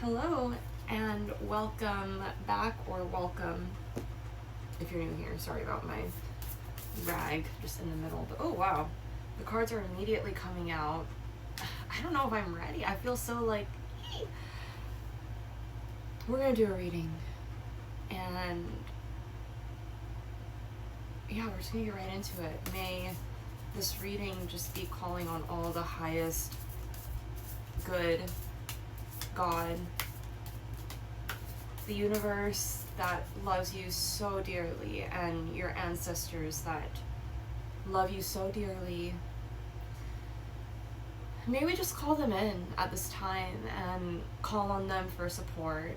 Hello and welcome back, or welcome if you're new here. Sorry about my rag just in the middle. But oh wow, the cards are immediately coming out. I don't know if I'm ready. I feel so like, hey, we're gonna do a reading, and yeah, we're just gonna get right into it. May this reading just be calling on all the highest good, God, the universe that loves you so dearly, and your ancestors that love you so dearly. May we just call them in at this time and call on them for support.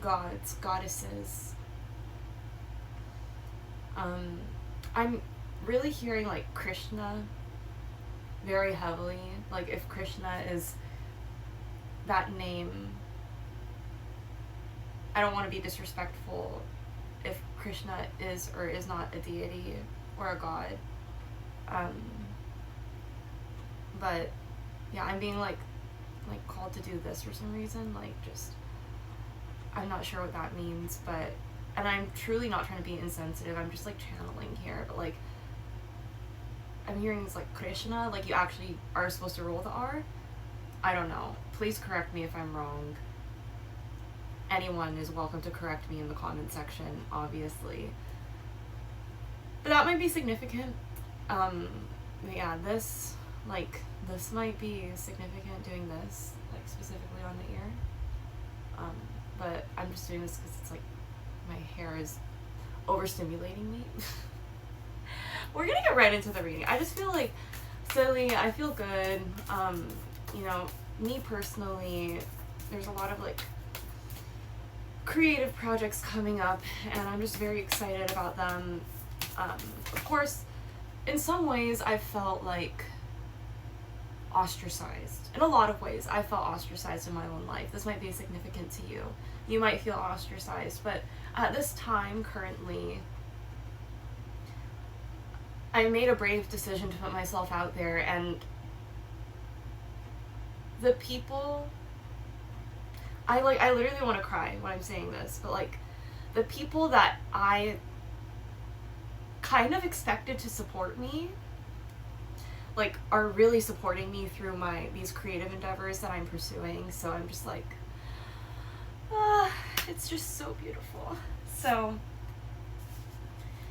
Gods, goddesses. I'm really hearing like Krishna very heavily. Like if Krishna is that name, I don't want to be disrespectful if Krishna is or is not a deity or a god. But yeah, I'm being like called to do this for some reason. Like just, I'm not sure what that means, but, and I'm truly not trying to be insensitive. I'm just like channeling here, but like I'm hearing this like Krishna, like you actually are supposed to roll the R. I don't know. Please correct me if I'm wrong. Anyone is welcome to correct me in the comment section, obviously. But that might be significant. Yeah, this might be significant, doing this, like specifically on the ear. But I'm just doing this because it's like my hair is overstimulating me. We're gonna get right into the reading. I just feel like silly. I feel good. Me personally, there's a lot of like creative projects coming up, and I'm just very excited about them. Of course, in some ways, I felt like ostracized. In a lot of ways, I felt ostracized in my own life. This might be significant to you. You might feel ostracized, but at this time, currently, I made a brave decision to put myself out there, and the people, I literally want to cry when I'm saying this, but like the people that I kind of expected to support me, like are really supporting me through these creative endeavors that I'm pursuing. So I'm just like, it's just so beautiful. So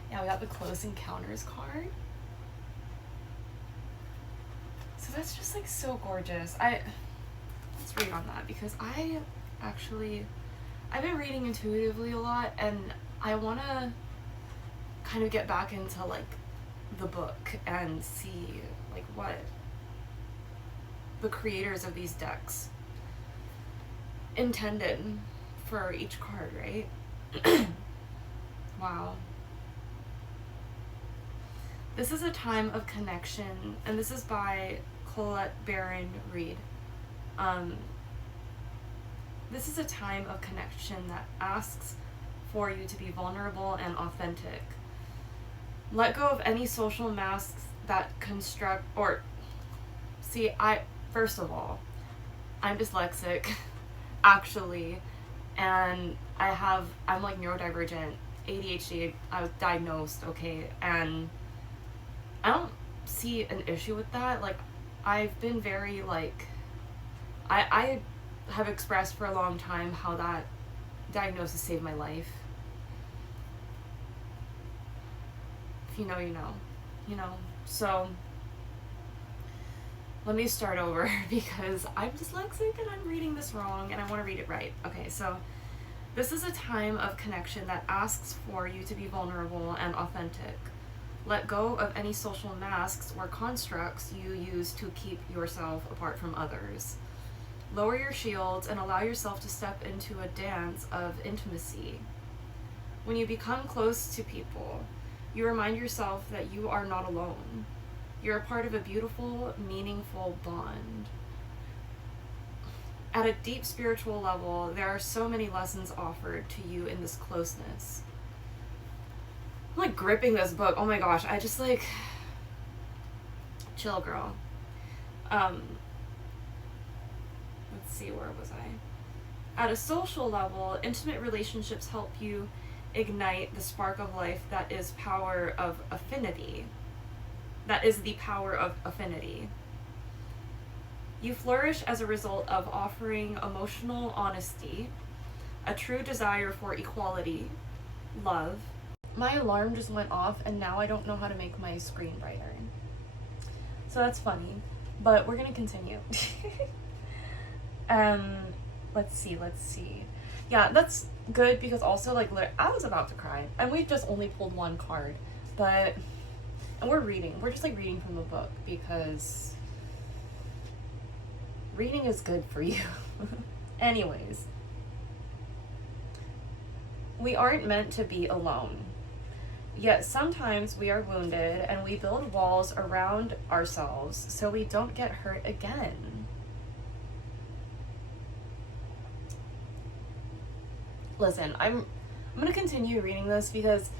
yeah, we got the Close Encounters card. So that's just like so gorgeous. Let's read on that, because I've been reading intuitively a lot, and I want to kind of get back into like the book and see like what the creators of these decks intended for each card, right? Wow. This is a time of connection, and this is by Colette Baron Reed. This is a time of connection that asks for you to be vulnerable and authentic. Let go of any social masks that construct, or see, first of all, I'm dyslexic, actually, and I'm like neurodivergent, ADHD, I was diagnosed, okay, and I don't see an issue with that. Like, I've been very, like, I have expressed for a long time how that diagnosis saved my life. If you know, you know. So, let me start over because I'm dyslexic and I'm reading this wrong and I want to read it right. Okay, so this is a time of connection that asks for you to be vulnerable and authentic. Let go of any social masks or constructs you use to keep yourself apart from others. Lower your shields and allow yourself to step into a dance of intimacy. When you become close to people, you remind yourself that you are not alone. You're a part of a beautiful, meaningful bond. At a deep spiritual level, there are so many lessons offered to you in this closeness. I'm like gripping this book. Oh my gosh, I just like, chill, girl. Let's see, where was I? At a social level, intimate relationships help you ignite the spark of life that is power of affinity. That is the power of affinity. You flourish as a result of offering emotional honesty, a true desire for equality, love. My alarm just went off and now I don't know how to make my screen brighter. So that's funny, but we're gonna continue. Let's see. Yeah, that's good because also like I was about to cry and we just only pulled one card, and we're just like reading from the book because reading is good for you. Anyways, we aren't meant to be alone. Yet sometimes we are wounded and we build walls around ourselves so we don't get hurt again. Listen, I'm going to continue reading this because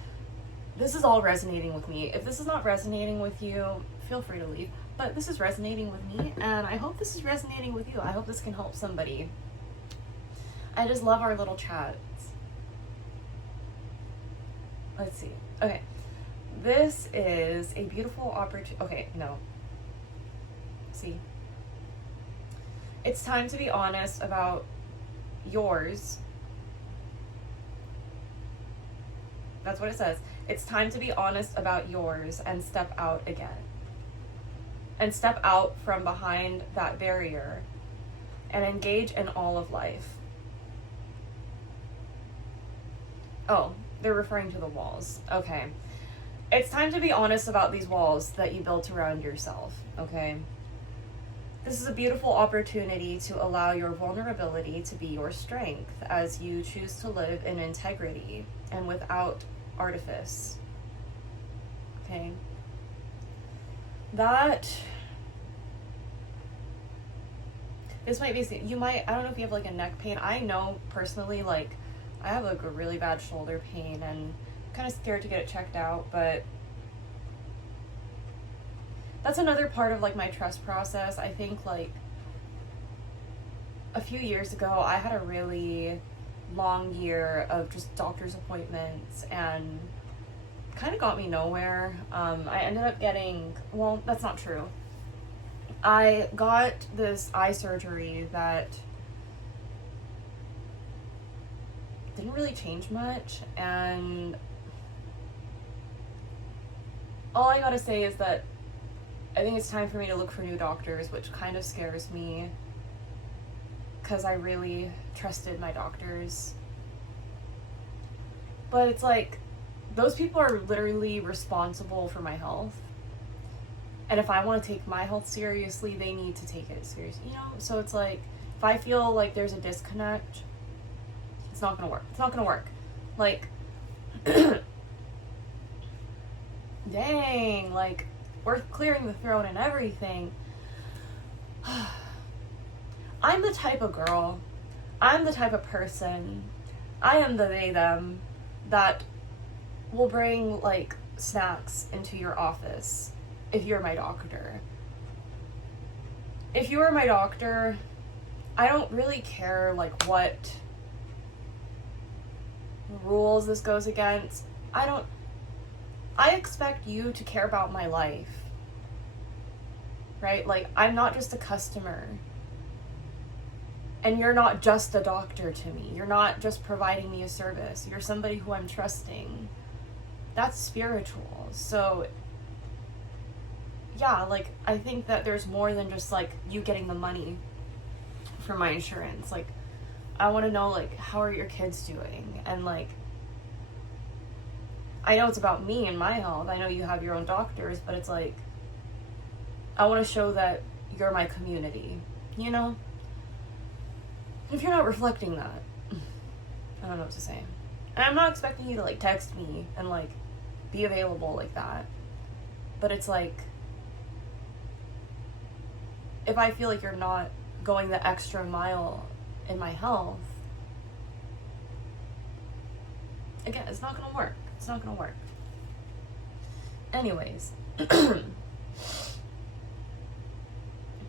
this is all resonating with me. If this is not resonating with you, feel free to leave. But this is resonating with me and I hope this is resonating with you. I hope this can help somebody. I just love our little chats. Let's see. Okay. This is a beautiful opportunity. Okay, no. See. It's time to be honest about yours. That's what it says. It's time to be honest about yours and step out again. And step out from behind that barrier and engage in all of life. Oh, they're referring to the walls. Okay. It's time to be honest about these walls that you built around yourself, okay? This is a beautiful opportunity to allow your vulnerability to be your strength as you choose to live in integrity and without artifice. Okay? This might be, I don't know if you have like a neck pain. I know personally, like, I have like a really bad shoulder pain and I'm kind of scared to get it checked out, but that's another part of like my trust process. I think like a few years ago, I had a really long year of just doctor's appointments and kind of got me nowhere. I ended up getting, well, that's not true. I got this eye surgery that didn't really change much, and all I gotta say is that I think it's time for me to look for new doctors, which kind of scares me because I really trusted my doctors. But it's like, those people are literally responsible for my health. And if I want to take my health seriously, they need to take it seriously, you know? So it's like, if I feel like there's a disconnect, it's not gonna work. It's not gonna work. Like, dang, like, we're clearing the throne and everything. I'm the type of girl, I'm the type of person, I am the they, them, that will bring, like, snacks into your office if you're my doctor. If you are my doctor, I don't really care, like, what rules this goes against. I expect you to care about my life, right? Like, I'm not just a customer. And you're not just a doctor to me. You're not just providing me a service. You're somebody who I'm trusting. That's spiritual. So, yeah, like, I think that there's more than just, like, you getting the money for my insurance. Like, I want to know, like, how are your kids doing? And, like, I know it's about me and my health. I know you have your own doctors, but it's like, I want to show that you're my community, you know? If you're not reflecting that, I don't know what to say. And I'm not expecting you to, like, text me and, like, be available like that. But it's like, if I feel like you're not going the extra mile in my health, again, it's not gonna work. It's not gonna work. Anyways.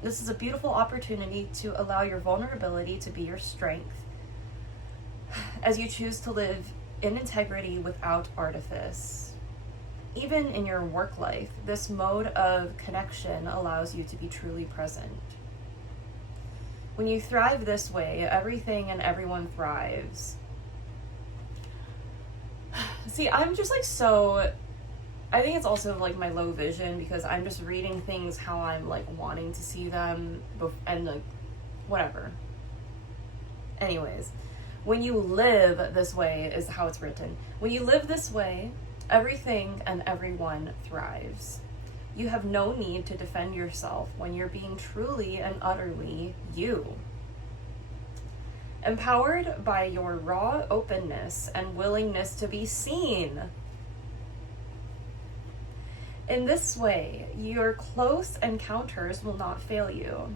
This is a beautiful opportunity to allow your vulnerability to be your strength as you choose to live in integrity without artifice. Even in your work life, this mode of connection allows you to be truly present. When you thrive this way, everything and everyone thrives. See, I'm just like so... I think it's also like my low vision because I'm just reading things how I'm like wanting to see them and like whatever. Anyways, when you live this way is how it's written. When you live this way, everything and everyone thrives. You have no need to defend yourself when you're being truly and utterly you. Empowered by your raw openness and willingness to be seen. In this way, your close encounters will not fail you.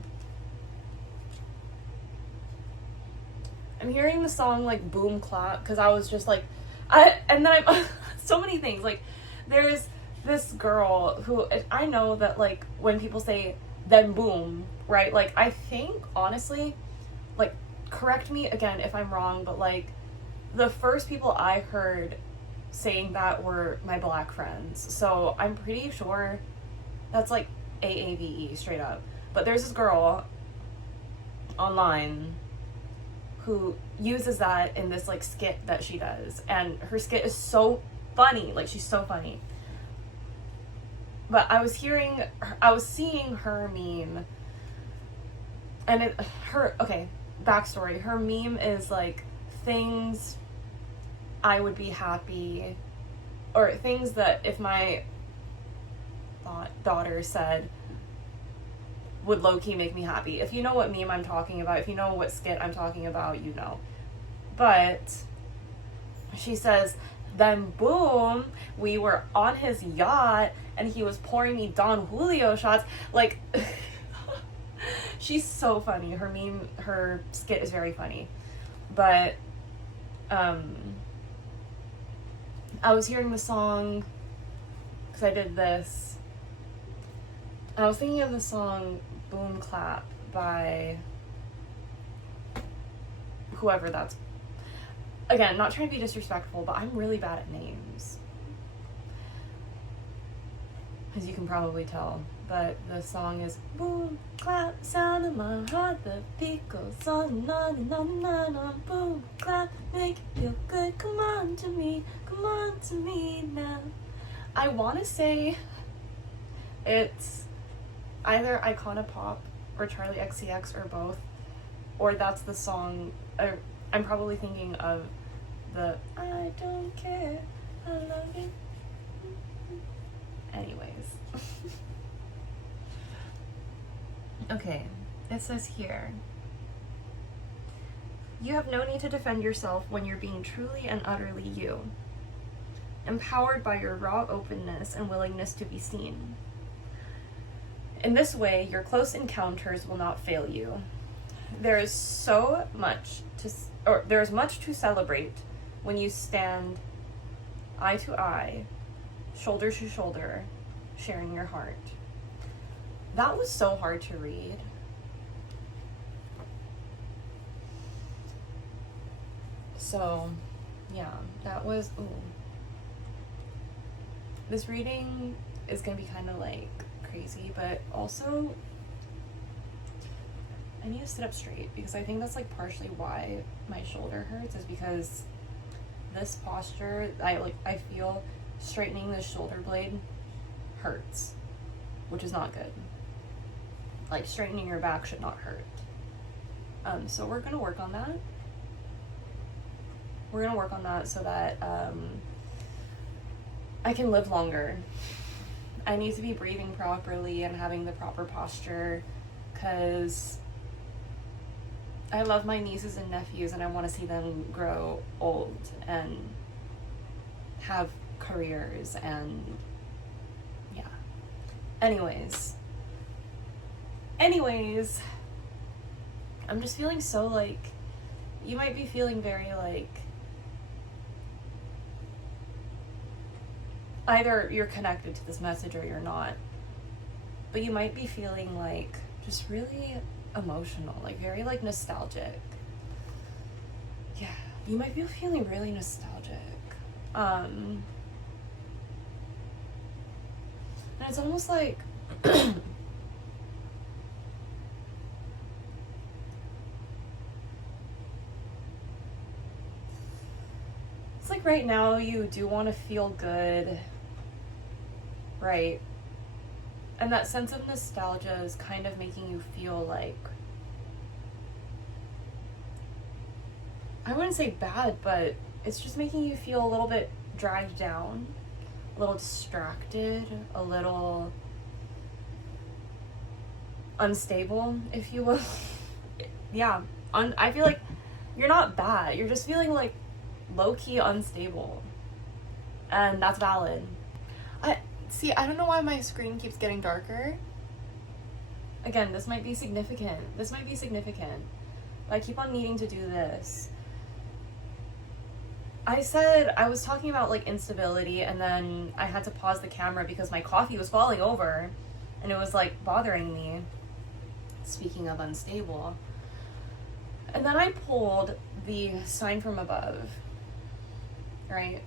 I'm hearing the song like Boom Clap because I was just like, I'm so many things. Like, there's this girl who I know that like when people say then boom, right? Like, I think honestly, like, correct me again if I'm wrong, but like the first people I heard saying that were my Black friends. So I'm pretty sure that's like AAVE straight up. But there's this girl online who uses that in this like skit that she does, and her skit is so funny. Like, she's so funny. But I was seeing her meme, and backstory. Her meme is like things I would be happy, or things that if my daughter said would low-key make me happy. If you know what meme I'm talking about, if you know what skit I'm talking about, you know. But she says, then boom, we were on his yacht and he was pouring me Don Julio shots. Like, she's so funny. Her skit is very funny. But I was hearing the song because I did this. I was thinking of the song Boom Clap by whoever that's. Again, not trying to be disrespectful, but I'm really bad at names, as you can probably tell. But the song is boom, clap, sound of my heart, the beat goes on and on and on and on and on. Boom, clap, make it feel good, come on to me now. I want to say it's either Icona Pop or Charlie XCX or both, or that's the song. I'm probably thinking of the I don't care, I love you. Anyways. Okay, it says here, you have no need to defend yourself when you're being truly and utterly you, empowered by your raw openness and willingness to be seen. In this way, your close encounters will not fail you. There is much to celebrate when you stand eye to eye, shoulder to shoulder, sharing your heart. That was so hard to read. So, yeah, that was, This reading is going to be kind of like crazy, but also I need to sit up straight because I think that's like partially why my shoulder hurts, is because this posture, I feel straightening the shoulder blade hurts, which is not good. Like, straightening your back should not hurt. So we're gonna work on that. We're gonna work on that so that I can live longer. I need to be breathing properly and having the proper posture, because I love my nieces and nephews and I want to see them grow old and have careers and yeah. Anyways, I'm just feeling so like, you might be feeling very like, either you're connected to this message or you're not, but you might be feeling like just really emotional, like very like nostalgic. Yeah, you might be feeling really nostalgic. And it's almost like it's like right now you do want to feel good, right? And that sense of nostalgia is kind of making you feel like, I wouldn't say bad, but it's just making you feel a little bit dragged down, a little distracted, a little unstable, if you will. Yeah, I feel like you're not bad. You're just feeling like low-key unstable. And that's valid. I don't know why my screen keeps getting darker. Again, this might be significant. I keep on needing to do this. I was talking about like instability, and then I had to pause the camera because my coffee was falling over and it was like bothering me. Speaking of unstable. And then I pulled the sign from above, right?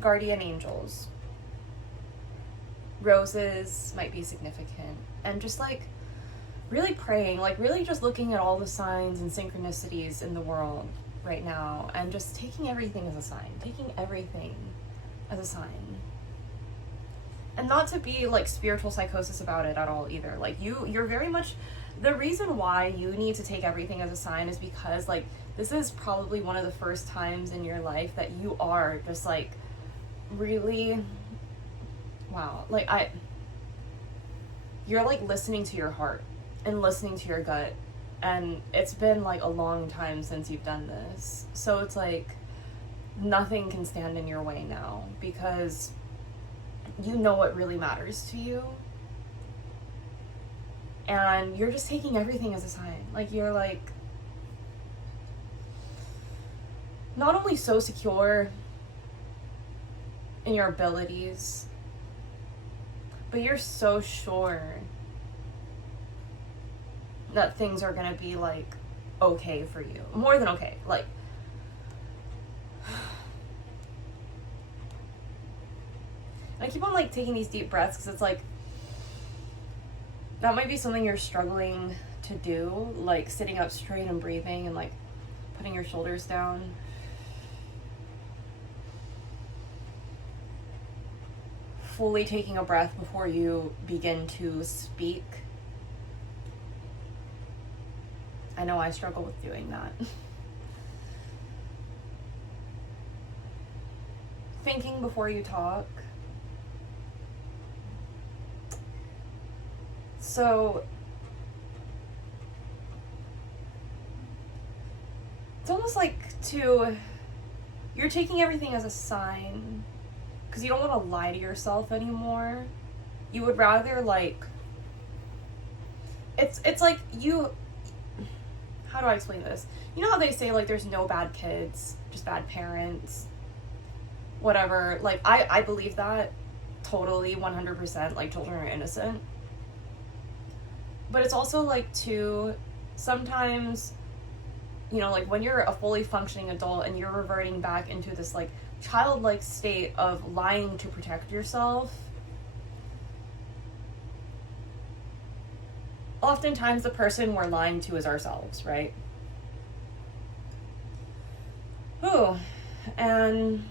Guardian angels. Roses might be significant. And just like really praying, like really just looking at all the signs and synchronicities in the world right now and just taking everything as a sign. And not to be like spiritual psychosis about it at all either. Like you're very much, the reason why you need to take everything as a sign is because like this is probably one of the first times in your life that you are just like really, wow, like you're like listening to your heart and listening to your gut, and it's been like a long time since you've done this, so it's like nothing can stand in your way now because you know what really matters to you, and you're just taking everything as a sign. Like you're like not only so secure in your abilities, but you're so sure that things are gonna be like okay for you, more than okay. Like I keep on like taking these deep breaths because it's like that might be something you're struggling to do, like sitting up straight and breathing and like putting your shoulders down. Fully taking a breath before you begin to speak. I know I struggle with doing that. Thinking before you talk. So it's almost like you're taking everything as a sign because you don't want to lie to yourself anymore. You would rather like, it's like you, how do I explain this? You know how they say like there's no bad kids, just bad parents, whatever. Like I believe that totally 100%, like children are innocent. But it's also like too, sometimes, you know, like when you're a fully functioning adult and you're reverting back into this like childlike state of lying to protect yourself, oftentimes the person we're lying to is ourselves, right? Ooh, and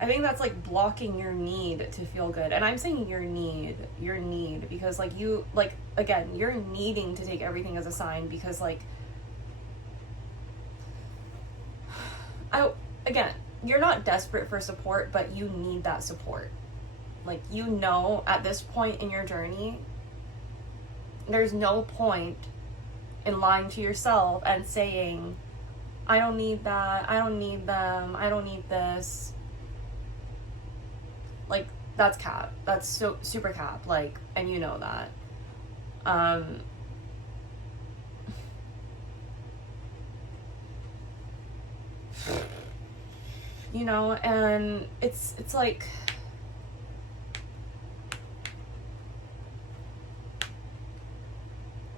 I think that's like blocking your need to feel good. And I'm saying your need because like you, like again, you're needing to take everything as a sign because like again, you're not desperate for support, but you need that support. Like, you know, at this point in your journey, there's no point in lying to yourself and saying, I don't need that, I don't need them, I don't need this. Like, that's cap. That's so super cap. Like, and you know that. You know, and it's like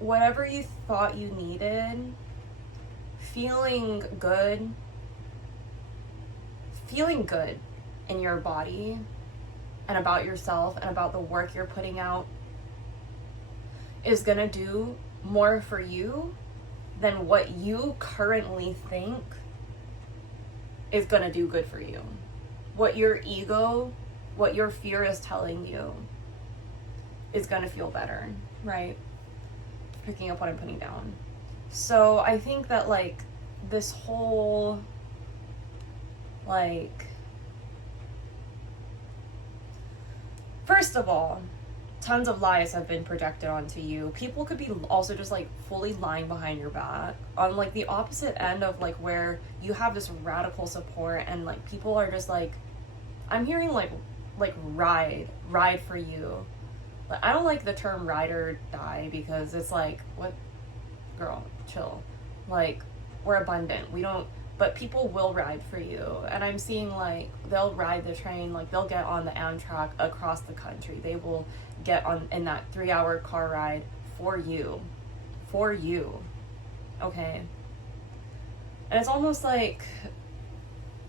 whatever you thought you needed, feeling good in your body and about yourself and about the work you're putting out is gonna do more for you than what you currently think is gonna do good for you. What your ego, what your fear is telling you is gonna feel better, right? Picking up what I'm putting down. So I think that like this whole like, first of all, tons of lies have been projected onto you. People could be also just like fully lying behind your back on like the opposite end of like where you have this radical support and like people are just like, I'm hearing like ride for you. But I don't like the term ride or die because it's like, what, girl, chill. Like, we're abundant. We don't, but people will ride for you. And I'm seeing like, they'll ride the train, like they'll get on the Amtrak across the country. They will get on in that 3-hour car ride for you. For you. Okay? And it's almost like,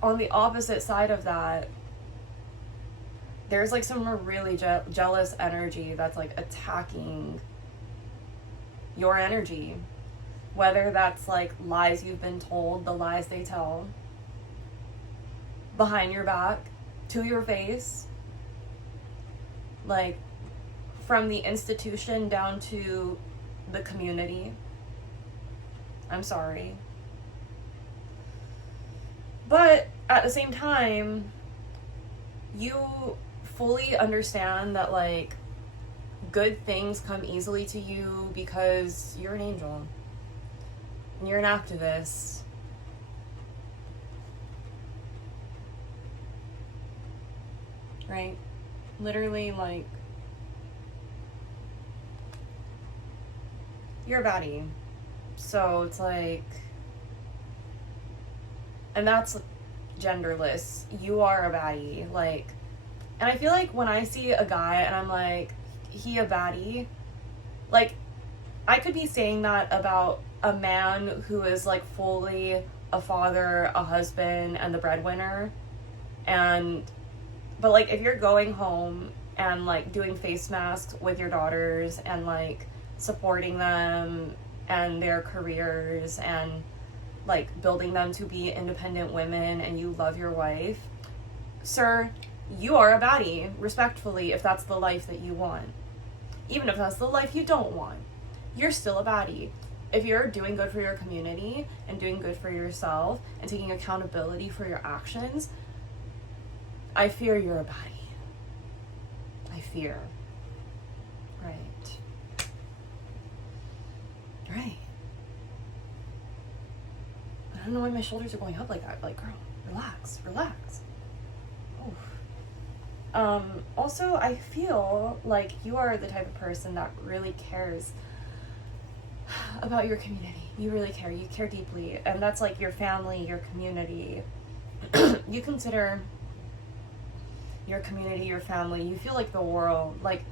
on the opposite side of that, there's like some really jealous energy that's like attacking your energy. Whether that's like lies you've been told, the lies they tell behind your back, to your face, like from the institution down to the community. I'm sorry. But at the same time, you fully understand that like good things come easily to you because you're an angel. And you're an activist. Right? Literally, like, you're a baddie. So it's like, and that's genderless. You are a baddie. Like, and I feel like when I see a guy and I'm like, he a baddie, like, I could be saying that about a man who is like fully a father, a husband, and the breadwinner. But like if you're going home and like doing face masks with your daughters and like supporting them and their careers and like building them to be independent women and you love your wife, sir, you are a baddie, respectfully, if that's the life that you want. Even if that's the life you don't want, you're still a baddie. If you're doing good for your community and doing good for yourself and taking accountability for your actions, I fear you're a baddie. I fear. Right. Right. I don't know why my shoulders are going up like that. Like, girl, relax. Oof. Also, I feel like you are the type of person that really cares about your community. You really care. You care deeply. And that's like your family, your community. You consider your community, your family. You feel like the world. Like,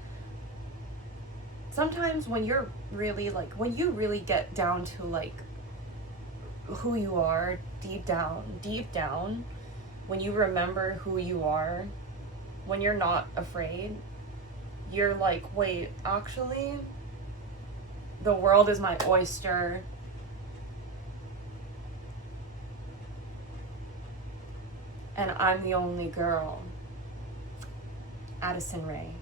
sometimes when you're really like, when you really get down to like who you are deep down, when you remember who you are, when you're not afraid, you're like, wait, actually, the world is my oyster. And I'm the only girl. Addison Rae.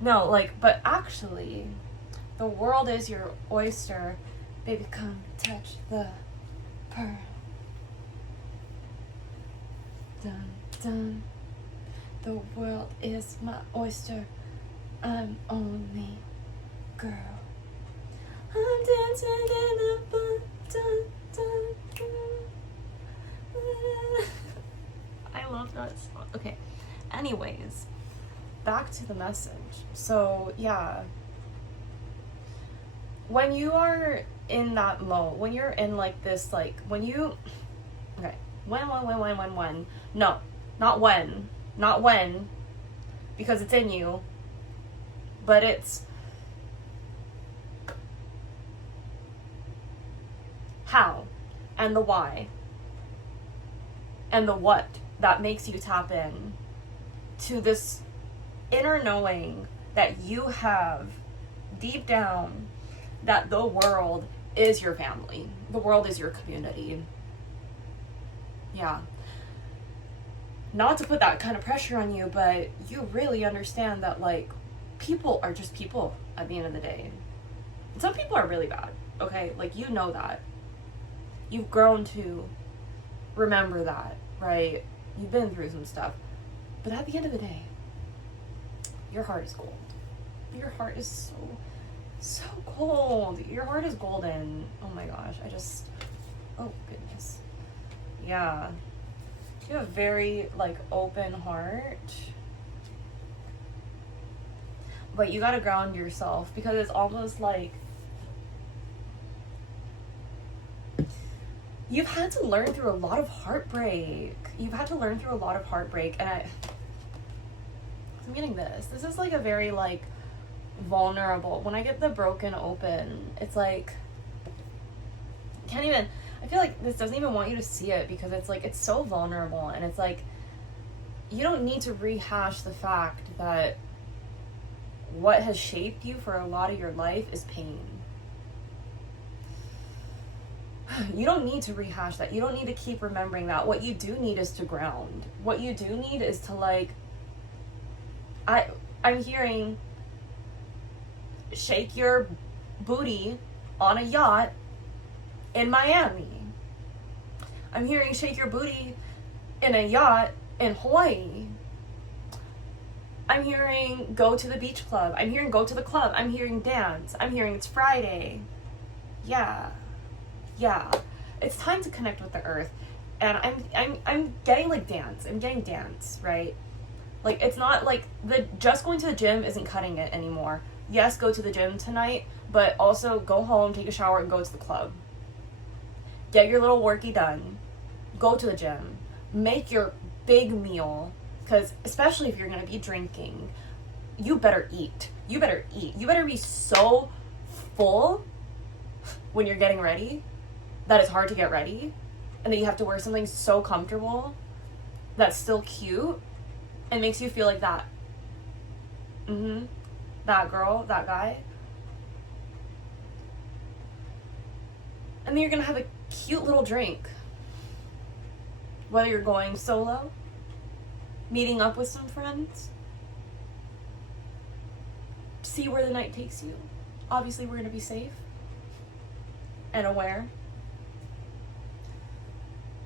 No, like, but actually, the world is your oyster. Baby, come touch the pearl. Dun, dun. The world is my oyster. I'm only girl. I'm dancing in the fun. Dun, dun, dun. I love that song. Okay. Anyways, back to the message. So, yeah. When you are in that mode, when you're in like this, like, when you, okay, when, no, not when, because it's in you, but it's how and the why and the what that makes you tap in to this inner knowing that you have deep down, that the world is your family. The world is your community. Yeah. Not to put that kind of pressure on you, but you really understand that, like, people are just people at the end of the day. Some people are really bad, okay? Like, you know that. You've grown to remember that, right? You've been through some stuff. But at the end of the day, your heart is gold. Your heart is so gold. Your heart is golden. Oh my gosh, oh goodness. Yeah. You have a very, like, open heart. But you gotta ground yourself, because it's almost like you've had to learn through a lot of heartbreak. And I'm getting this. This is like a very, like, vulnerable. When I get the broken open, it's like, I feel like this doesn't even want you to see it, because it's like, it's so vulnerable, and it's like, you don't need to rehash the fact that what has shaped you for a lot of your life is pain. You don't need to rehash that. You don't need to keep remembering that. What you do need is to ground. What you do need is to, like, I'm hearing shake your booty on a yacht in Miami. I'm hearing shake your booty in a yacht in Hawaii. I'm hearing go to the beach club. I'm hearing go to the club. I'm hearing dance. I'm hearing it's Friday. Yeah. It's time to connect with the earth. And I'm getting, like, dance. I'm getting dance, right? Like, it's not like just going to the gym isn't cutting it anymore. Yes, go to the gym tonight, but also go home, take a shower, and go to the club. Get your little worky done. Go to the gym. Make your big meal, because especially if you're going to be drinking, you better eat. You better be so full when you're getting ready that it's hard to get ready, and that you have to wear something so comfortable that's still cute and makes you feel like that. That girl, that guy. And then you're gonna have a cute little drink. Whether you're going solo, meeting up with some friends. See where the night takes you. Obviously, we're gonna be safe and aware.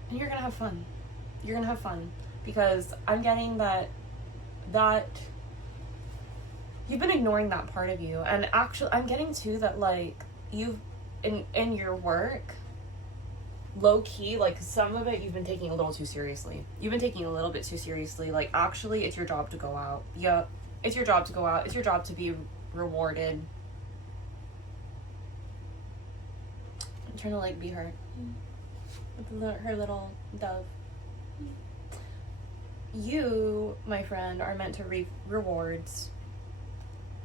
And you're gonna have fun. Because I'm getting that you've been ignoring that part of you. And actually, I'm getting too that, like, you've, in your work, low key, like, some of it you've been taking a little too seriously. You've been taking a little bit too seriously. Like, actually, it's your job to go out. Yeah, it's your job to go out. It's your job to be rewarded. I'm trying to, like, be her. With her little dove. You, my friend, are meant to reap rewards.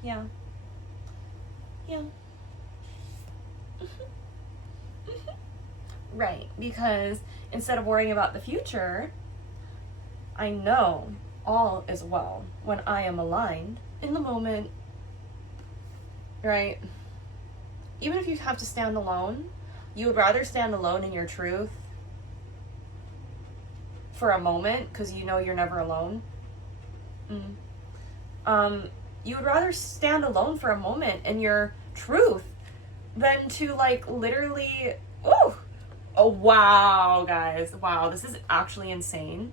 Yeah. Right, because instead of worrying about the future, I know all is well when I am aligned in the moment. Right? Even if you have to stand alone, you would rather stand alone in your truth for a moment, because you know you're never alone. You would rather stand alone for a moment in your truth than to, like, literally, oh wow, guys, wow, this is actually insane.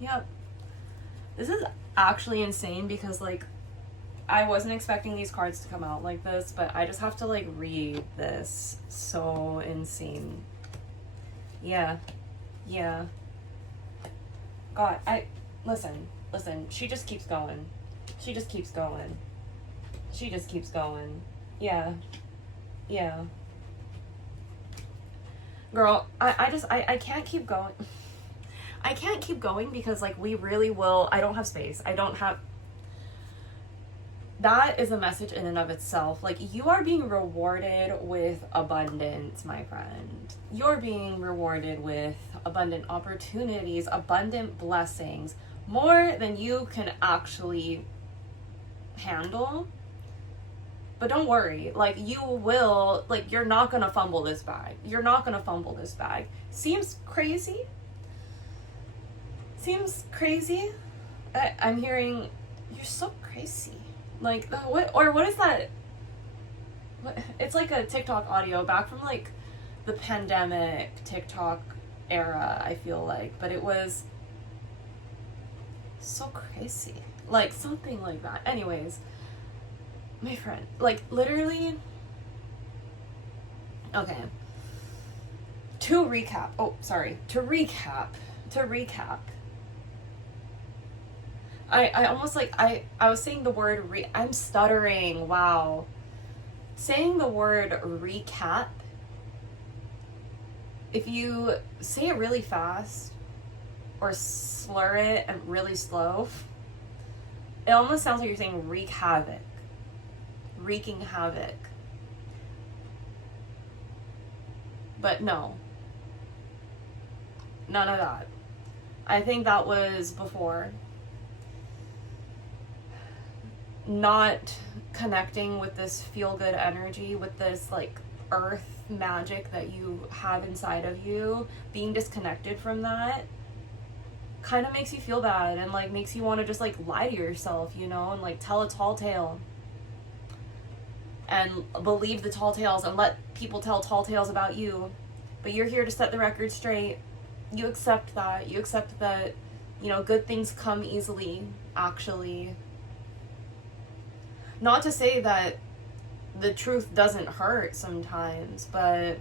Yep, this is actually insane, because, like, I wasn't expecting these cards to come out like this, but I just have to, like, read this. So insane. Yeah. God, listen, she just keeps going. Yeah. Girl, I can't keep going. I can't keep going, because, like, we really will, I don't have space. that is a message in and of itself. Like, you are being rewarded with abundance, my friend. You're being rewarded with abundant opportunities, abundant blessings, more than you can actually handle. But don't worry, like, you will, like, you're not gonna fumble this bag. You're not gonna fumble this bag. Seems crazy? Seems crazy? I'm hearing, you're so crazy. Like, what is that? It's like a TikTok audio back from, like, the pandemic TikTok era, I feel like. But it was so crazy. Like, something like that. Anyways, my friend, like, literally, okay. To recap. I almost, like, I was saying the word I'm stuttering, wow. Saying the word recap, if you say it really fast or slur it and really slow, it almost sounds like you're saying wreak havoc. Wreaking havoc. But no. None of that. I think that was before. Not connecting with this feel-good energy, with this, like, earth magic that you have inside of you, being disconnected from that kind of makes you feel bad and, like, makes you want to just, like, lie to yourself, you know, and, like, tell a tall tale and believe the tall tales and let people tell tall tales about you. But you're here to set the record straight. You accept that. You accept that, you know, good things come easily, actually. Not to say that the truth doesn't hurt sometimes, but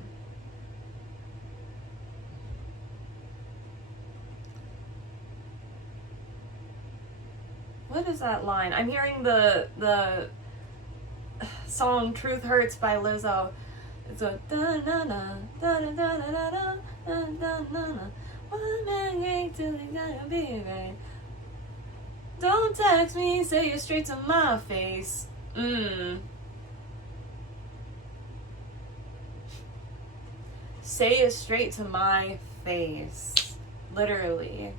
what is that line? I'm hearing the song "Truth Hurts" by Lizzo. It's a da na na da da da da da da da na na. One man ain't till he gotta be right. Don't text me, say it straight to my face. Say it straight to my face. Literally.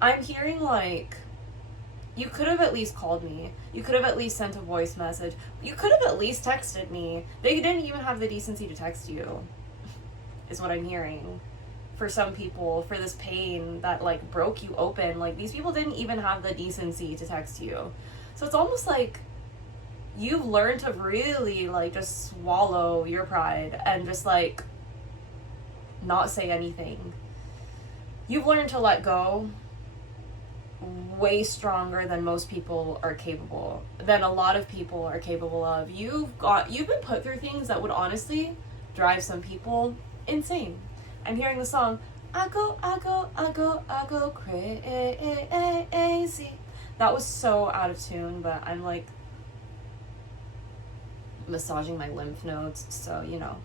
I'm hearing, like, you could have at least called me. You could have at least sent a voice message. You could have at least texted me. They didn't even have the decency to text you, is what I'm hearing. For some people, for this pain that, like, broke you open, like, these people didn't even have the decency to text you. So it's almost like you've learned to really, like, just swallow your pride and just, like, not say anything. You've learned to let go way stronger than most people are capable, than a lot of people are capable of. You've been put through things that would honestly drive some people insane. I'm hearing the song, I go crazy. That was so out of tune, but I'm, like, massaging my lymph nodes, so, you know.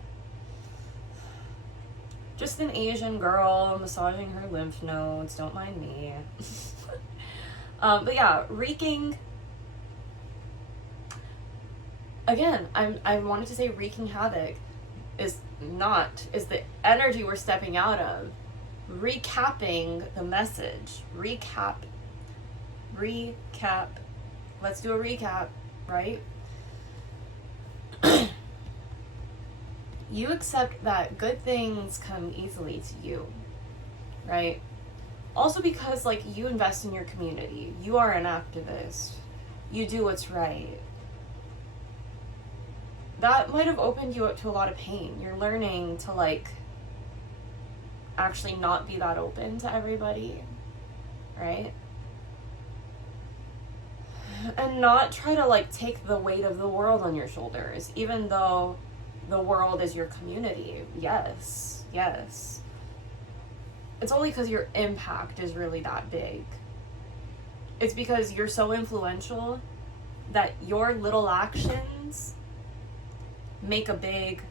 Just an Asian girl massaging her lymph nodes, don't mind me. But yeah, wreaking, again, I wanted to say wreaking havoc is the energy we're stepping out of. Recapping the message. Recap. Let's do a recap, right? You accept that good things come easily to you, right? Also because, like, you invest in your community. You are an activist. You do what's right. That might have opened you up to a lot of pain. You're learning to, like, actually not be that open to everybody, right? And not try to, like, take the weight of the world on your shoulders, even though the world is your community. Yes. It's only because your impact is really that big. It's because you're so influential that your little actions make a big,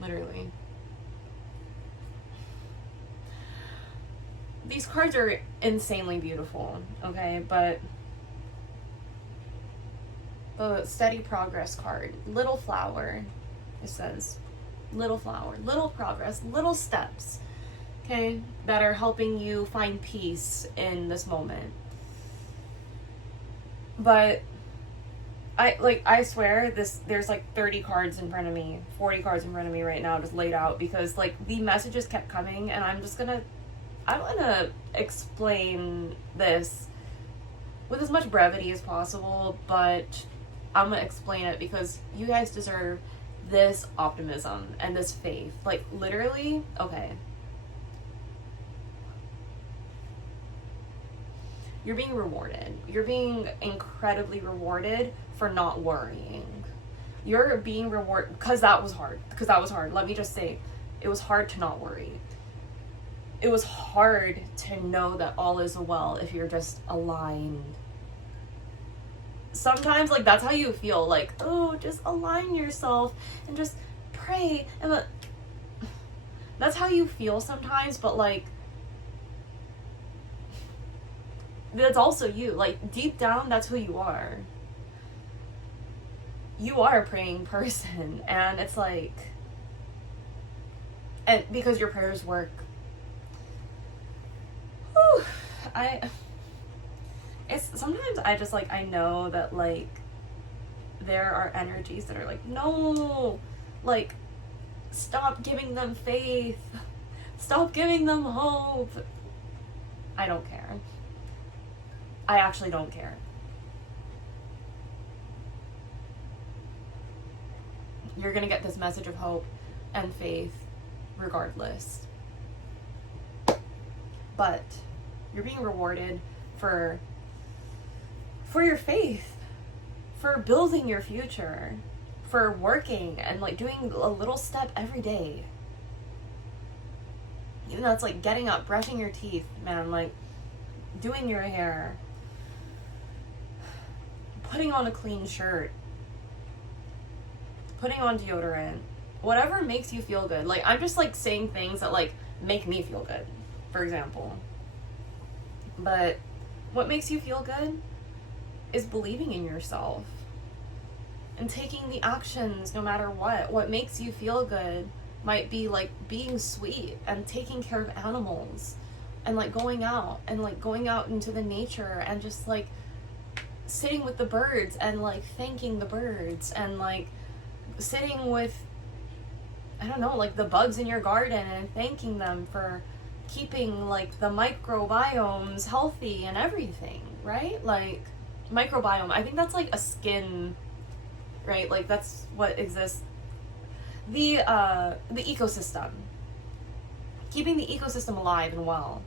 literally. these cards are insanely beautiful, okay? But the steady progress card, little flower, it says, little flower, little progress, little steps, okay, that are helping you find peace in this moment. But I swear there's like 30 cards in front of me, 40 cards in front of me right now just laid out, because like the messages kept coming, and I want to explain this with as much brevity as possible, but I'm going to explain it because you guys deserve this optimism and this faith. Like, literally, okay. You're being rewarded. You're being incredibly rewarded for not worrying. You're being rewarded because that was hard. Let me just say, it was hard to not worry. It was hard to know that all is well if you're just aligned. Sometimes, like, that's how you feel. Like, oh, just align yourself and just pray. And that's how you feel sometimes, but, like, that's also you. Like, deep down, that's who you are. You are a praying person, and it's like, and because your prayers work. Whew, sometimes I just, like, I know that, like, there are energies that are like, no, like, stop giving them faith, stop giving them hope. I don't care. I actually don't care. You're gonna get this message of hope and faith regardless. But you're being rewarded for your faith, for building your future, for working and, like, doing a little step every day. Even though it's like getting up, brushing your teeth, man, like doing your hair, putting on a clean shirt, putting on deodorant, whatever makes you feel good. Like, I'm just, like, saying things that, like, make me feel good, for example. But what makes you feel good is believing in yourself and taking the actions no matter what. What makes you feel good might be, like, being sweet and taking care of animals and, like, going out into the nature and just, like, sitting with the birds and, like, thanking the birds and, like, sitting with, I don't know, like, the bugs in your garden and thanking them for keeping, like, the microbiomes healthy and everything, right? Like, microbiome, I think that's, like, a skin, right? Like, that's what exists. The ecosystem. Keeping the ecosystem alive and well,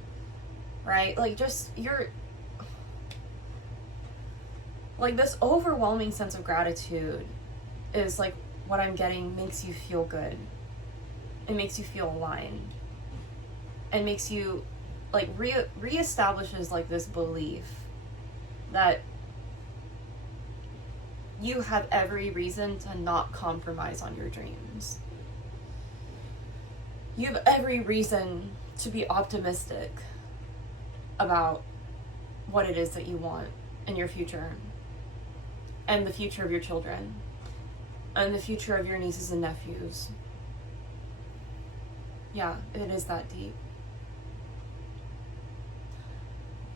right? Like, just, like, this overwhelming sense of gratitude is, like, what I'm getting makes you feel good. It makes you feel aligned. It makes you, like, reestablishes, like, this belief that you have every reason to not compromise on your dreams. You have every reason to be optimistic about what it is that you want in your future, and the future of your children, and the future of your nieces and nephews. Yeah, it is that deep.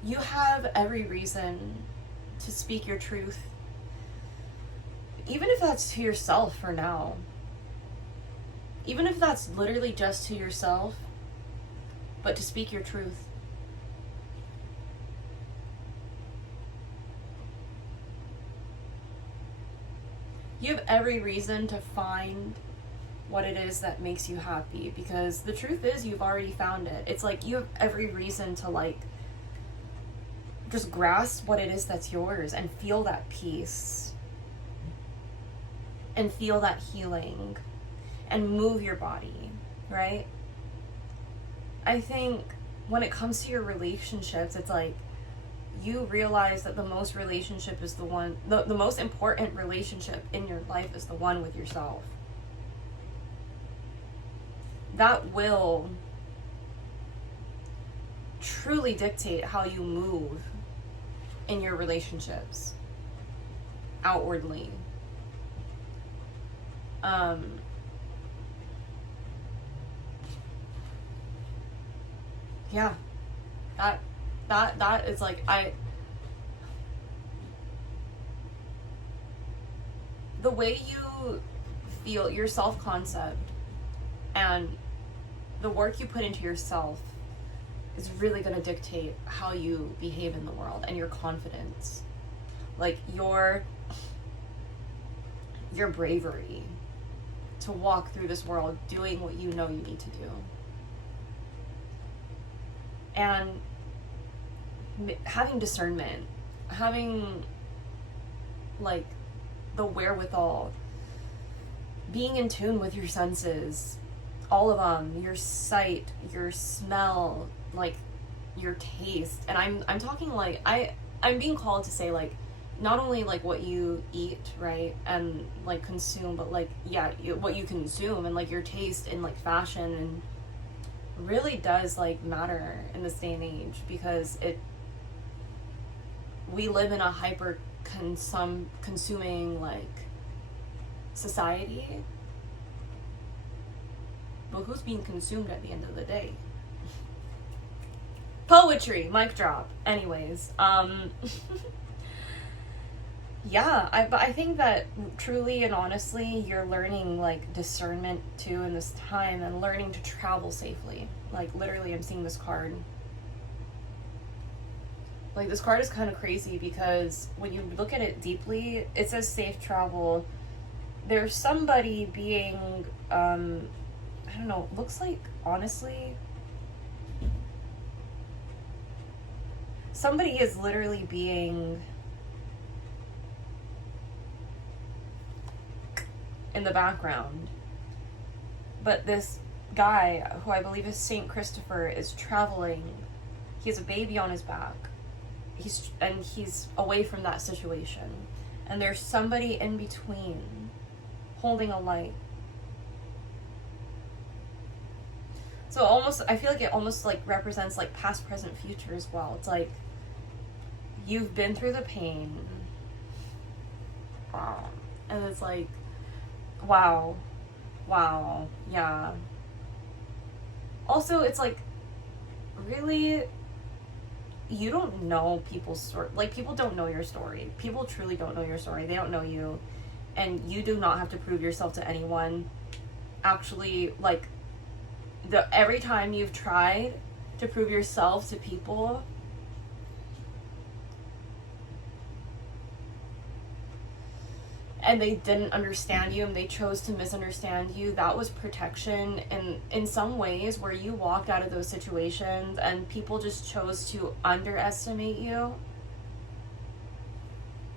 You have every reason to speak your truth, even if that's to yourself for now. Even if that's literally just to yourself, but to speak your truth. You have every reason to find what it is that makes you happy, because the truth is you've already found it. It's like you have every reason to, like, just grasp what it is that's yours and feel that peace and feel that healing and move your body, right? I think when it comes to your relationships, it's like you realize that the most important relationship in your life is the one with yourself. That will truly dictate how you move in your relationships outwardly. Yeah, that is like, the way you feel, your self-concept and the work you put into yourself is really going to dictate how you behave in the world, and your confidence, like your bravery to walk through this world doing what you know you need to do, and having discernment, having like the wherewithal, being in tune with your senses, all of them, your sight, your smell, like your taste. And I'm talking like, I'm being called to say, like, not only like what you eat, right, and like consume, but like, yeah, what you consume, and like your taste in like fashion, and really does like matter in this day and age, because we live in a hyper consuming like society. But who's being consumed at the end of the day? Poetry, mic drop. Anyways, yeah, but I think that truly and honestly, you're learning like discernment too in this time, and learning to travel safely. Like literally, I'm seeing this card. Like, this card is kind of crazy, because when you look at it deeply, it says safe travel. There's somebody being, I don't know, looks like, honestly, somebody is literally being in the background. But this guy, who I believe is Saint Christopher, is traveling. He has a baby on his back. He's away from that situation, and there's somebody in between holding a light. So I feel like it almost like represents like past, present, future as well. It's like you've been through the pain, and it's like, wow, yeah. Also, it's like, really, you don't know people's story. Like, people don't know your story. People truly don't know your story. They don't know you. And you do not have to prove yourself to anyone. Actually, like, every time you've tried to prove yourself to people, and they didn't understand you, and they chose to misunderstand you, that was protection. And in some ways, where you walked out of those situations and people just chose to underestimate you,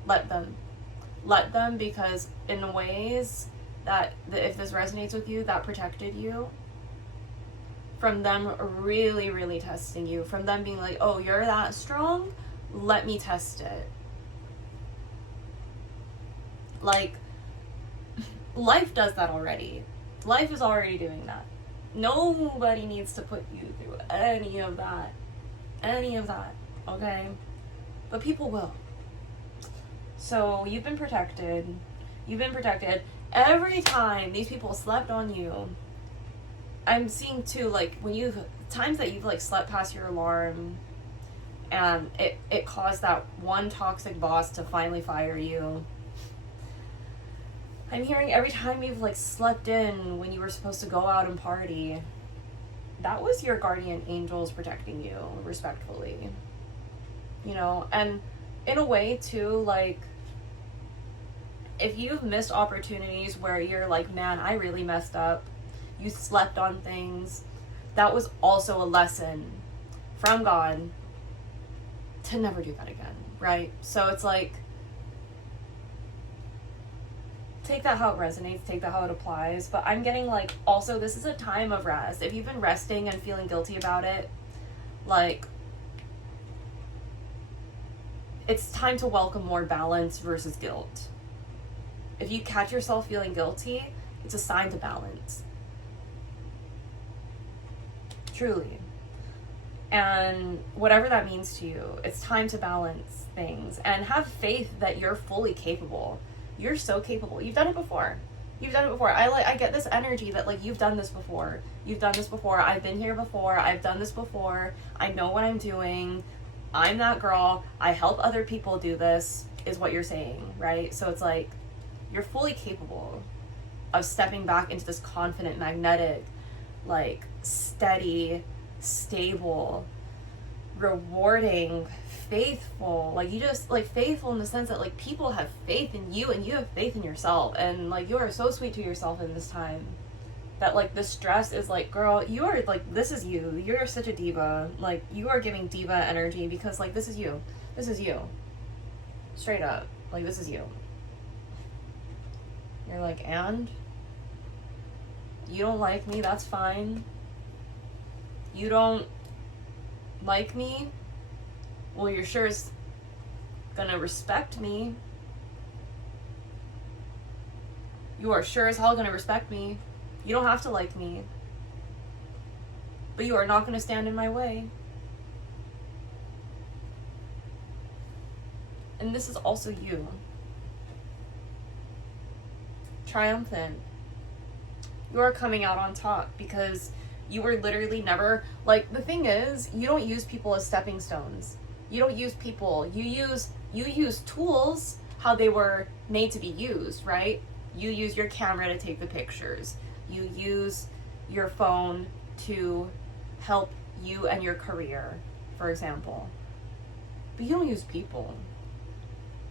let them, because in ways that if this resonates with you, that protected you from them really, really testing you, from them being like, oh, you're that strong, let me test it. Like, life does that already. Life is already doing that. Nobody needs to put you through any of that, okay? But people will. So you've been protected. Every time these people slept on you, I'm seeing too, like, times that you've like slept past your alarm, and it caused that one toxic boss to finally fire you. I'm hearing every time you've like slept in when you were supposed to go out and party, that was your guardian angels protecting you, respectfully. You know, and in a way too, like, if you've missed opportunities where you're like, man, I really messed up, you slept on things, that was also a lesson from God to never do that again, right? So it's like, take that how it resonates, take that how it applies. But I'm getting like, also, this is a time of rest. If you've been resting and feeling guilty about it, like, it's time to welcome more balance versus guilt. If you catch yourself feeling guilty, it's a sign to balance. Truly. And whatever that means to you, it's time to balance things and have faith that you're fully capable. You're so capable. You've done it before. You've done it before. I get this energy that like you've done this before. You've done this before. I've been here before. I've done this before. I know what I'm doing. I'm that girl. I help other people do this, is what you're saying, right? So it's like you're fully capable of stepping back into this confident, magnetic, like steady, stable, rewarding, faithful, like you just like faithful in the sense that like people have faith in you and you have faith in yourself, and like you are so sweet to yourself in this time that like the stress is like, girl, you are like, this is you, you're such a diva, like you are giving diva energy because like this is you straight up, like this is you. You're like, and you don't like me, that's fine. You don't like me, well, you're sure as gonna respect me. You are sure as hell gonna respect me. You don't have to like me, but you are not gonna stand in my way. And this is also you. Triumphant. You are coming out on top because you were literally never, like, the thing is, you don't use people as stepping stones. You don't use people. You use tools how they were made to be used, right? You use your camera to take the pictures. You use your phone to help you and your career, for example. But you don't use people.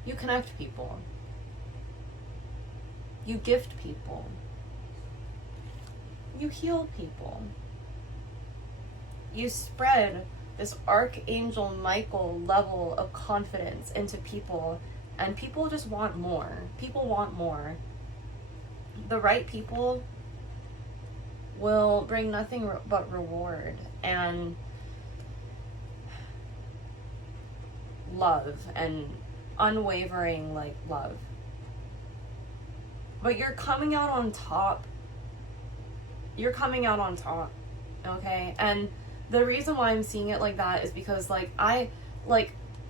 You connect people. You gift people. You heal people. You spread this Archangel Michael level of confidence into people, and people just want more. People want more. The right people will bring nothing but reward and love and unwavering like love. But you're coming out on top. You're coming out on top, okay? And the reason why I'm seeing it like that is because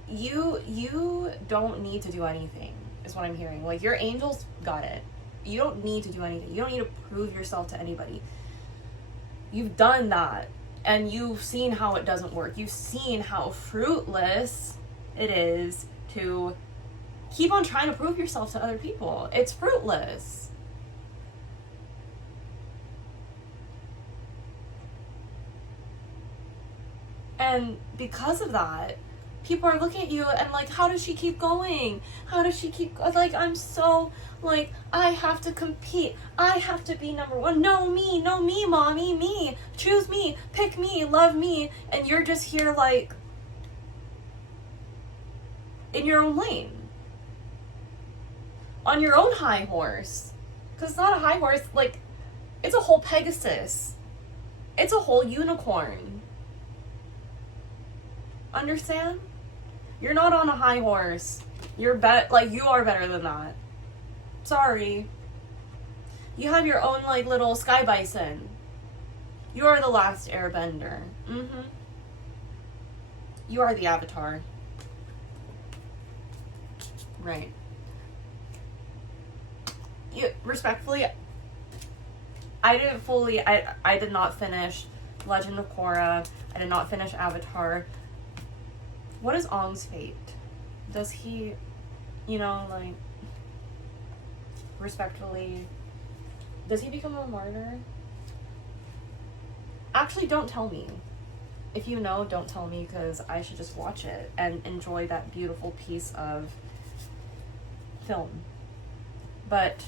you don't need to do anything, is what I'm hearing. Like, your angels got it. You don't need to do anything. You don't need to prove yourself to anybody. You've done that, and you've seen how it doesn't work. You've seen how fruitless it is to keep on trying to prove yourself to other people. It's fruitless. And because of that, people are looking at you and like, how does she keep going? How does she keep, like, I'm so, like, I have to compete. I have to be number one. No, me, mommy, me. Choose me, pick me, love me. And you're just here, like, in your own lane. On your own high horse. Because it's not a high horse, like, it's a whole Pegasus. It's a whole unicorn. Understand? You're not on a high horse. You're you are better than that. Sorry. You have your own, like, little sky bison. You are the last airbender. You are the avatar. Right. Respectfully, I did not finish Legend of Korra. I did not finish Avatar. What is Ong's fate? Does he, like, respectfully, does he become a martyr? Actually, don't tell me. If you know, don't tell me, because I should just watch it and enjoy that beautiful piece of film. But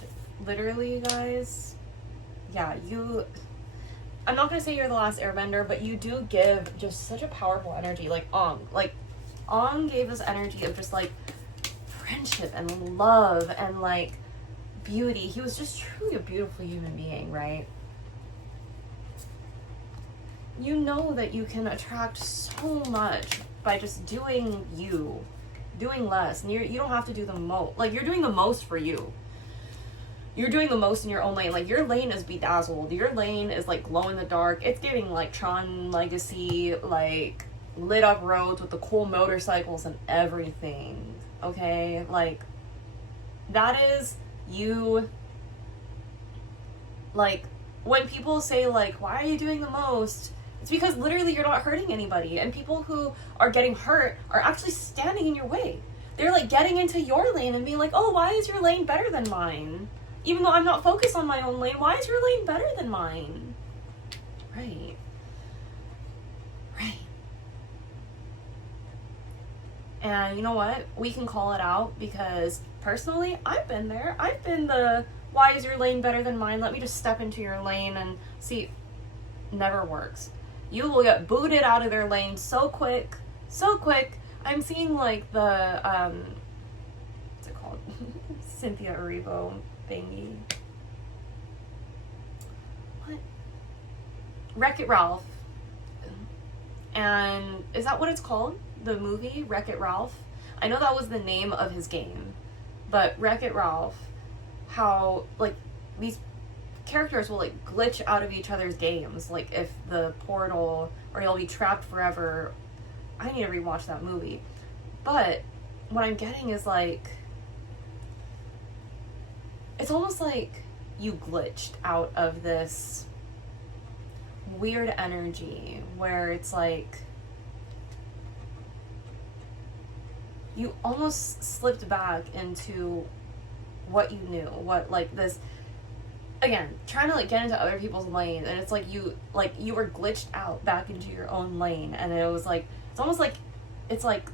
literally, guys, yeah, I'm not gonna say you're the last airbender, but you do give just such a powerful energy. Like Ong gave this energy of just like friendship and love and like beauty. He was just truly a beautiful human being, right? You know that you can attract so much by just doing less, and you don't have to do the most. Like, you're doing the most for you. You're doing the most in your own lane. Like, your lane is bedazzled. Your lane is like glow in the dark. It's giving like Tron Legacy, like lit up roads with the cool motorcycles and everything, okay? Like, that is you. Like, when people say, like, why are you doing the most? It's because literally you're not hurting anybody. And people who are getting hurt are actually standing in your way. They're, like, getting into your lane and being like, oh, why is your lane better than mine? Even though I'm not focused on my own lane, why is your lane better than mine? Right. Right. And you know what? We can call it out because personally, I've been there. I've been the, why is your lane better than mine? Let me just step into your lane and see. Never works. You will get booted out of their lane so quick. So quick. I'm seeing like the, what's it called? Cynthia Erivo thingy. What? Wreck-It Ralph. And is that what it's called? The movie Wreck-It Ralph? I know that was the name of his game, but Wreck-It Ralph, how like these characters will like glitch out of each other's games, like if the portal, or you'll be trapped forever. I need to rewatch that movie. But what I'm getting is like, it's almost like you glitched out of this weird energy where it's like you almost slipped back into what you knew, what like this, again, trying to like get into other people's lane, and it's like you were glitched out back into your own lane, and it was like, it's almost like, it's like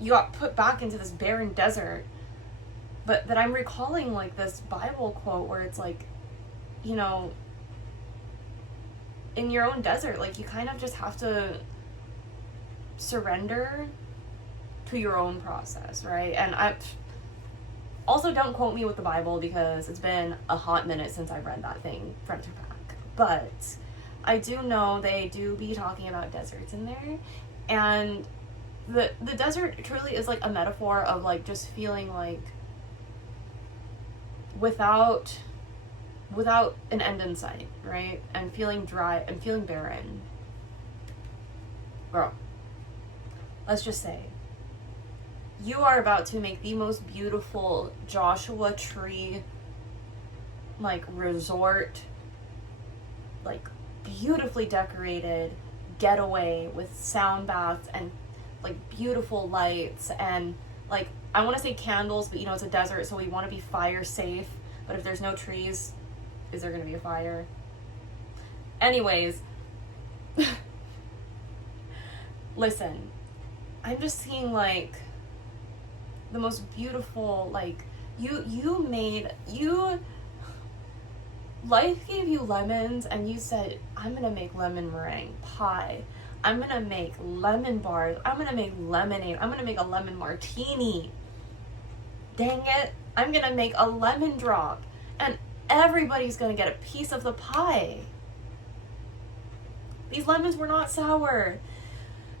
you got put back into this barren desert. But that I'm recalling like this Bible quote where it's like, you know, in your own desert, like you kind of just have to surrender to your own process, right? And I also, don't quote me with the Bible because it's been a hot minute since I've read that thing front to back. But I do know they do be talking about deserts in there, and the desert truly is like a metaphor of like just feeling like without an end in sight, right? And feeling dry and feeling barren. Girl, let's just say you are about to make the most beautiful Joshua Tree like resort, like beautifully decorated getaway with sound baths and like beautiful lights and like, I want to say candles, but you know, it's a desert, so we want to be fire safe. But if there's no trees, is there going to be a fire? Anyways, listen, I'm just seeing like the most beautiful, like, life gave you lemons and you said, I'm going to make lemon meringue pie. I'm going to make lemon bars. I'm going to make lemonade. I'm going to make a lemon martini. Dang it. I'm going to make a lemon drop. And everybody's going to get a piece of the pie. These lemons were not sour.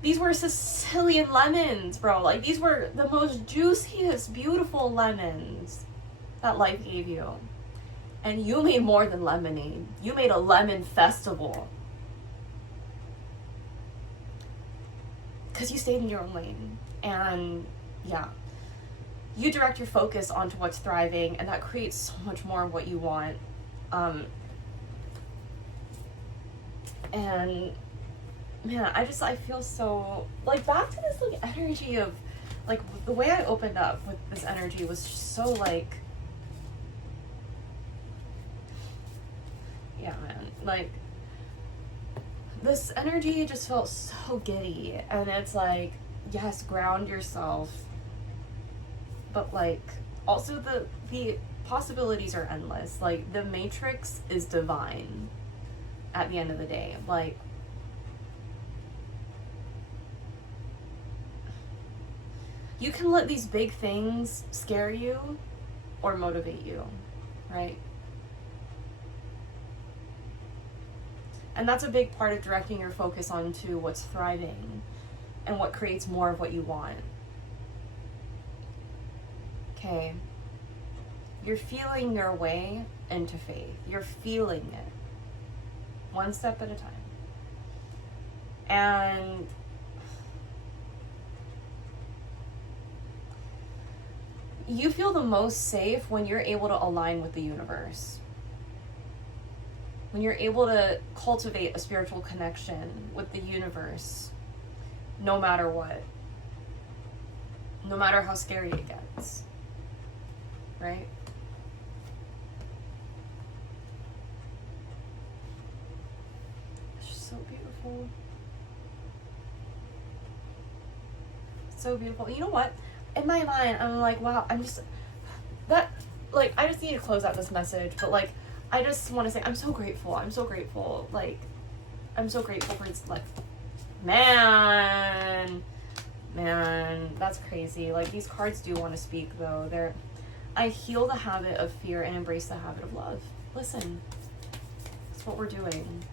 These were Sicilian lemons, bro. Like, these were the most juiciest, beautiful lemons that life gave you. And you made more than lemonade. You made a lemon festival. Because you stayed in your own lane. And yeah, you direct your focus onto what's thriving, and that creates so much more of what you want. And man, I feel so like back to this like energy of like the way I opened up with this energy was just so like, yeah, man, like this energy just felt so giddy. And it's like, yes, ground yourself, but like also the possibilities are endless. Like the matrix is divine at the end of the day. Like, you can let these big things scare you or motivate you, right? And that's a big part of directing your focus onto what's thriving and what creates more of what you want. Okay. You're feeling your way into faith. You're feeling it. One step at a time. And you feel the most safe when you're able to align with the universe. When you're able to cultivate a spiritual connection with the universe, no matter what. No matter how scary it gets. Right? It's just so beautiful. So beautiful. You know what? In my mind, I'm like, wow, I just need to close out this message, but like, I just want to say, I'm so grateful. I'm so grateful. Like, I'm so grateful for this, like, man, that's crazy. Like, these cards do want to speak, though. I heal the habit of fear and embrace the habit of love. Listen, that's what we're doing.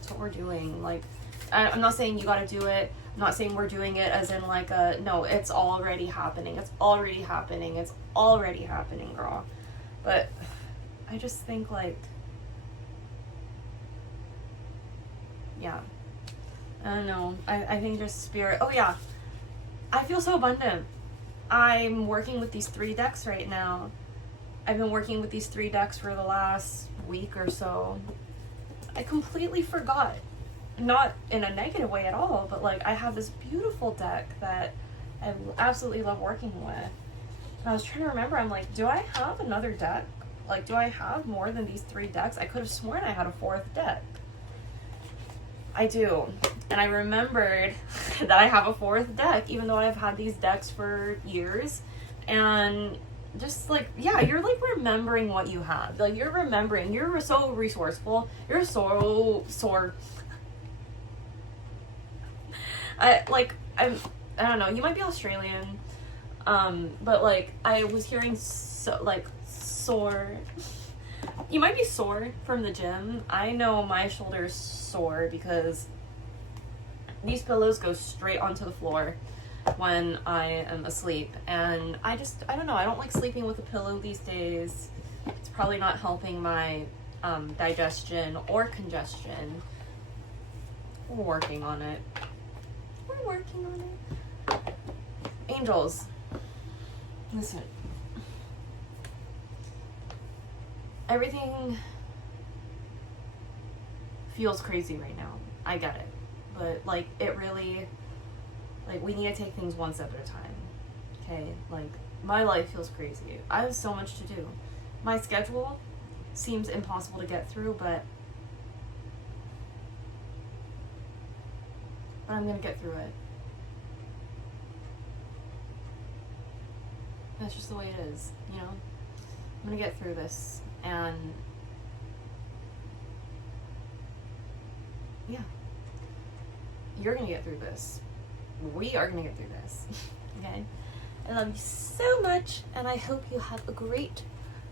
That's what we're doing. Like, I'm not saying you gotta do it. I'm not saying we're doing it as in like no, it's already happening. It's already happening. It's already happening, girl. But I just think like, yeah, I don't know. I think just spirit. Oh yeah, I feel so abundant. I'm working with these 3 decks right now. I've been working with these 3 decks for the last week or so. I completely forgot. Not in a negative way at all, but like I have this beautiful deck that I absolutely love working with. And I was trying to remember, I'm like, do I have another deck? Like, do I have more than these 3 decks? I could have sworn I had a 4th deck. I do. And I remembered that I have a 4th deck, even though I've had these decks for years. And just like, yeah, you're like remembering what you have. Like, you're remembering. You're so resourceful. You're so I don't know, you might be Australian, but like I was hearing sore. You might be sore from the gym. I know my shoulder's sore because these pillows go straight onto the floor when I am asleep, and I don't know, I don't like sleeping with a pillow these days. It's probably not helping my digestion or congestion. We're working on it. Working on it. Angels, listen. Everything feels crazy right now. I get it. But like it really, like we need to take things one step at a time. Okay? Like my life feels crazy. I have so much to do. My schedule seems impossible to get through, but I'm gonna get through it. That's just the way it is, you know? I'm gonna get through this, and yeah. You're gonna get through this. We are gonna get through this, okay? I love you so much, and I hope you have a great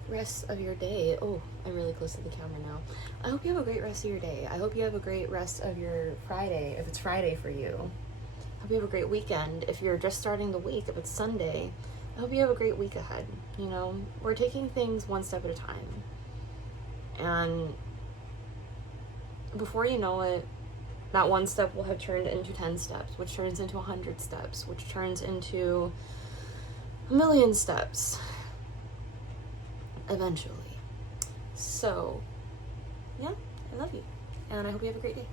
rest of your day. Oh, I'm really close to the camera now. I hope you have a great rest of your day. I hope you have a great rest of your Friday, if it's Friday for you. I hope you have a great weekend if you're just starting the week, if it's Sunday. I hope you have a great week ahead. You know, we're taking things one step at a time. And before you know it, that one step will have turned into 10 steps, which turns into 100 steps, which turns into a million steps eventually. So, yeah, I love you. And I hope you have a great day.